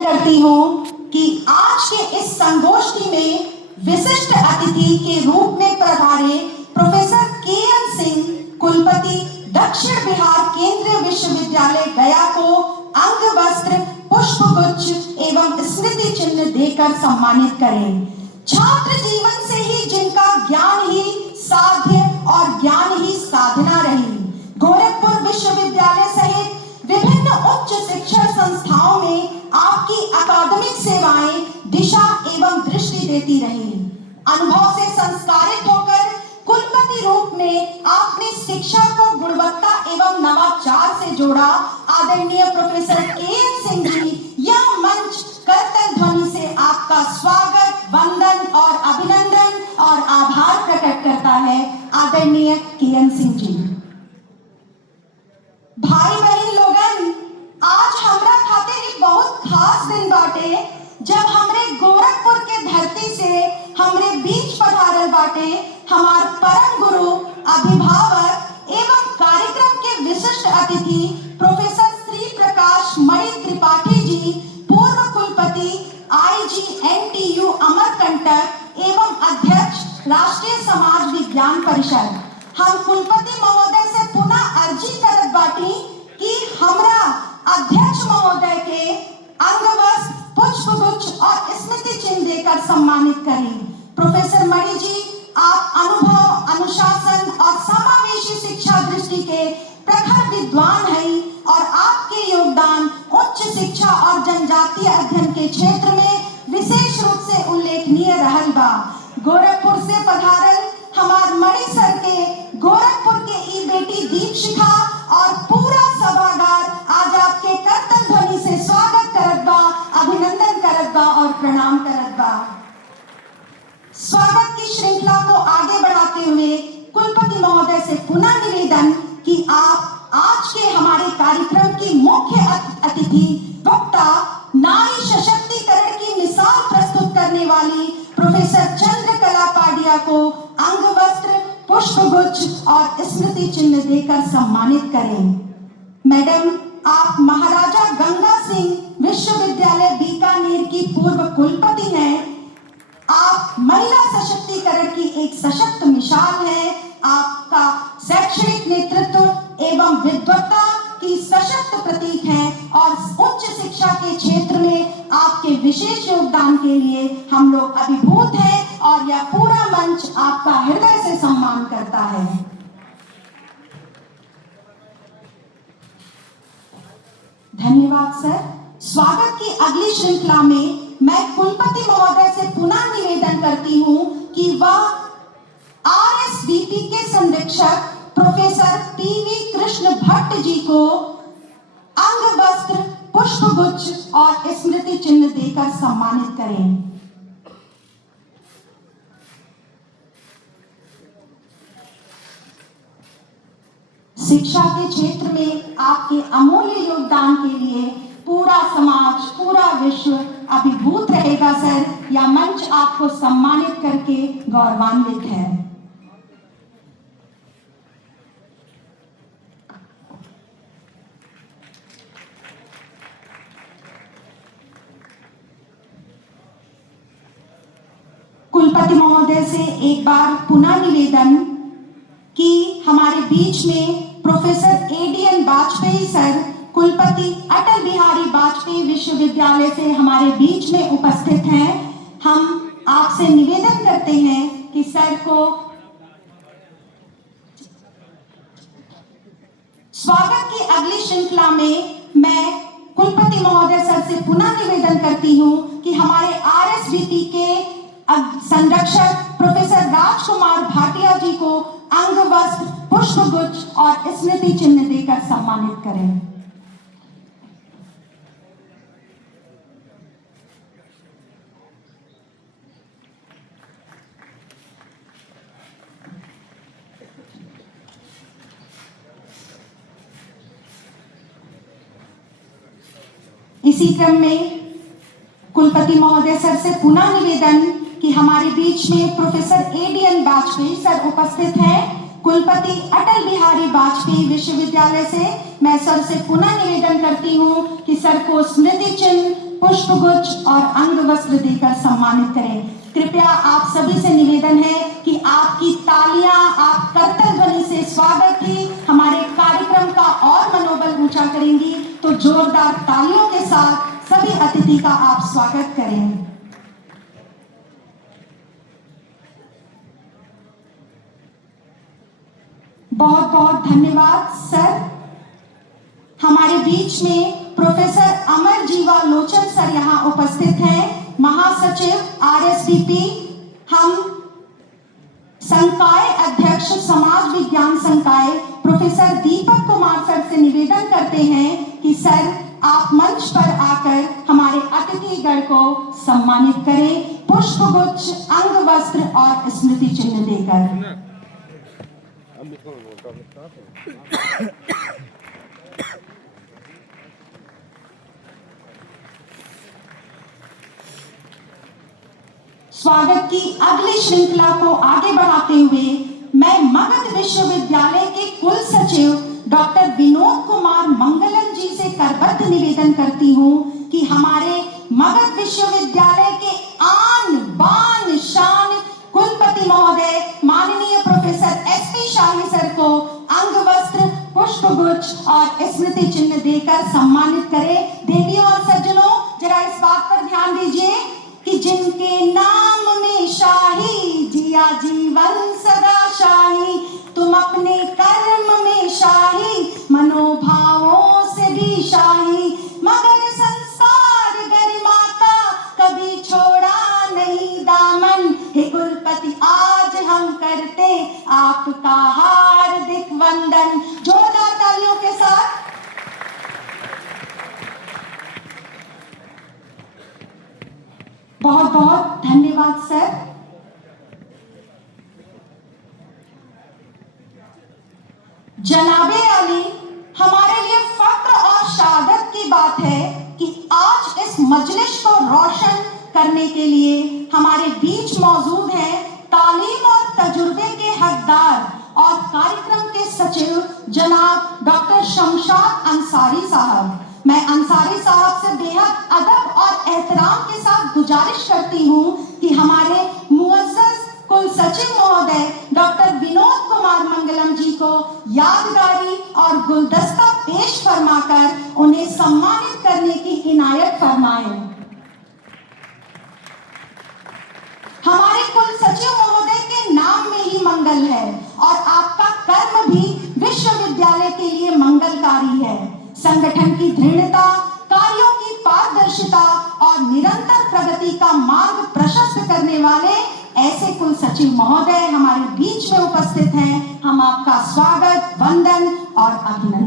करती हूँ कि आज के इस संगोष्ठी में विशिष्ट अतिथि के रूप में पधारे प्रोफेसर के.एन. सिंह, कुलपति दक्षिण बिहार केंद्रीय विश्वविद्यालय गया को अंग वस्त्र, पुष्पगुच्छ एवं स्मृति चिन्ह देकर सम्मानित करें। छात्र जीवन से ही जिनका ज्ञान ही साध्य और ज्ञान ही साधना रही, गोरखपुर विश्वविद्यालय सहित विभिन्न उच्च शिक्षण संस्थाओं में आपकी अकादमिक सेवाएं दिशा एवं दृष्टि देती रही। अनुभव से संस्कारित होकर कुलपति रूप में आपने शिक्षा को गुणवत्ता एवं नवाचार से जोड़ा। आदरणीय प्रोफेसर के.एन. सिंह जी, यह मंच करतल ध्वनि से आपका स्वागत, वंदन और अभिनंदन और आभार प्रकट करता है। आदरणीय के.एन. सिंह जी। भाई बहन लोगन, आज हमरा खातिर एक बहुत खास दिन बाटे जब हमरे गोरखपुर के धरती से हमरे बीच पधारल बाटे हमार परम गुरु, अभिभावक एवं कार्यक्रम के विशिष्ट अतिथि प्रोफेसर श्री प्रकाश मणि त्रिपाठी जी, पूर्व कुलपति IGNTU अमरकंटक एवं अध्यक्ष राष्ट्रीय समाज विज्ञान परिषद। हम कुलपति महोदय से पुनः अर्जी करत बाटी कि हमरा अध्यक्ष महोदय के अंगवस्त्र, पुष्पगुच्छ और स्मृति चिन्ह देकर सम्मानित करें। प्रोफेसर मणि जी, आप अनुभव, अनुशासन और समावेशी शिक्षा दृष्टि के प्रखर विद्वान हैं और आपके योगदान उच्च शिक्षा और जनजातीय अध्ययन के क्षेत्र में विशेष रूप से उल्लेखनीय रहल बा। गोरखपुर से पधारल हमार मणि सर के गोरखपुर के ई बेटी दीपशिखा और पूरा सभागार आज आपके करतल ध्वनि से स्वागत करत बा, अभिनंदन करत बा और प्रणाम करत बा। स्वागत की श्रृंखला को आगे बढ़ाते हुए कुलपति महोदय से पुनः निवेदन कि आप आज के हमारे कार्यक्रम की मुख्य अतिथि वक्ता, नारी सशक्तिकरण की मिसाल प्रस्तुत करने वाली प्रोफेसर चंद्रकला पाडिया को अंग वस्त्र, पुष्पगुच्छ और स्मृति चिन्ह देकर सम्मानित करें। मैडम, आप महाराजा गंगा सिंह विश्वविद्यालय बीकानेर की पूर्व कुलपति हैं। आप महिला सशक्तिकरण की एक सशक्त मिसाल हैं। आपका शैक्षणिक नेतृत्व एवं विद्वत्ता की सशक्त प्रतीक हैं और उच्च शिक्षा के क्षेत्र में आपके विशेष योगदान के लिए हम लोग अभिभूत हैं और यह पूरा मंच आपका हृदय से सम्मान करता है। धन्यवाद सर। स्वागत की अगली श्रृंखला में मैं कुलपति महोदय से पुनः निवेदन करती हूं कि वह RSVP के संरक्षक प्रोफेसर PV कृष्ण भट्ट जी को अंग वस्त्र, पुष्पगुच्छ और स्मृति चिन्ह देकर सम्मानित करें। शिक्षा के क्षेत्र में आपके अमूल्य योगदान के लिए पूरा समाज, पूरा विश्व अभिभूत रहेगा सर। यह मंच आपको सम्मानित करके गौरवान्वित है। कुलपति महोदय से एक बार पुनः निवेदन कि हमारे बीच में प्रोफेसर ADN वाजपेयी सर, कुलपति अटल बिहारी वाजपेयी विश्वविद्यालय से हमारे बीच में उपस्थित हैं। हम आपसे निवेदन करते हैं कि सर को स्वागत की अगली श्रृंखला में मैं कुलपति महोदय सर से पुनः निवेदन करती हूं कि हमारे RSVP के संरक्षक प्रोफेसर राजकुमार भाटिया जी को अंग वस्त्र, पुष्पगुच्छ और स्मृति चिन्ह देकर सम्मानित करें। इसी क्रम में कुलपति महोदय सर से पुनः निवेदन कि हमारे बीच में प्रोफेसर ADN वाजपेयी सर उपस्थित हैं। कुलपति अटल बिहारी वाजपेयी विश्वविद्यालय से मैं सर से पुनः निवेदन करती हूं कि सर को स्मृति चिन्ह, पुष्पगुच्छ और अंग वस्त्र देकर सम्मानित करें। कृपया आप सभी से निवेदन है कि आपकी तालियां, आप करतल ध्वनि से स्वागत ही हमारे कार्यक्रम का और मनोबल ऊंचा करेंगी। तो जोरदार तालियों के साथ सभी अतिथि का आप स्वागत करें। बहुत बहुत धन्यवाद सर। हमारे बीच में प्रोफेसर अमर जीवा लोचन सर यहाँ उपस्थित हैं, महासचिव आरएसडीपी। हम संकाय अध्यक्ष समाज विज्ञान संकाय प्रोफेसर दीपक कुमार सर से निवेदन करते हैं कि सर आप मंच पर आकर हमारे अतिथिगण को सम्मानित करें, पुष्पगुच्छ, अंग वस्त्र और स्मृति चिन्ह देकर। स्वागत की अगली श्रृंखला को आगे बढ़ाते हुए मैं मगध विश्वविद्यालय के कुल सचिव डॉक्टर विनोद कुमार मंगलम जी से करबद्ध निवेदन करती हूं कि हमारे मगध विश्वविद्यालय के आन बान शान कुलपति महोदय माननीय प्रोफेसर एसपी शाही सर को अंग वस्त्र, पुष्पगुच्छ और स्मृति चिन्ह देकर सम्मानित करें। देवियों और सज्जनों, जरा इस बात पर ध्यान दीजिए कि जिनके नाम में शाही, जिया जीवन सदा शाही, तुम अपने कर्म में शाही, मनोभावों से भी शाही, मगर संसार गरिमा का कभी छोड़ा नहीं दामन। हे कुलपति, आज हम करते आपका हार्दिक वंदन। जोरदार तालियों के साथ। बहुत बहुत धन्यवाद सर। जनाबे आली, हमारे लिए फक्र और शहादत की बात है कि आज इस मजलिस को रोशन करने के लिए हमारे बीच मौजूद हैं तालीम और तजुर्बे के हकदार और कार्यक्रम के सचिव जनाब डॉक्टर शमशाद अंसारी साहब। मैं अंसारी साहब से बेहद अदब और एहतराम के साथ गुजारिश करती हूँ कि हमारे मुअज़्ज़ज़ कुल सचिव महोदय डॉक्टर विनोद कुमार मंगलम जी को यादगारी और गुलदस्ता पेश फरमाकर उन्हें सम्मानित करने की इनायत फरमाएं। हमारे कुल सचिव महोदय के नाम में ही मंगल है और आपका कर्म भी विश्वविद्यालय के लिए मंगलकारी है। संगठन की दृढ़ता, कार्यों की पारदर्शिता और निरंतर प्रगति का मार्ग प्रशस्त करने वाले ऐसे कुल सचिव महोदय हमारे बीच में उपस्थित हैं। हम आपका स्वागत, वंदन और अभिनंदन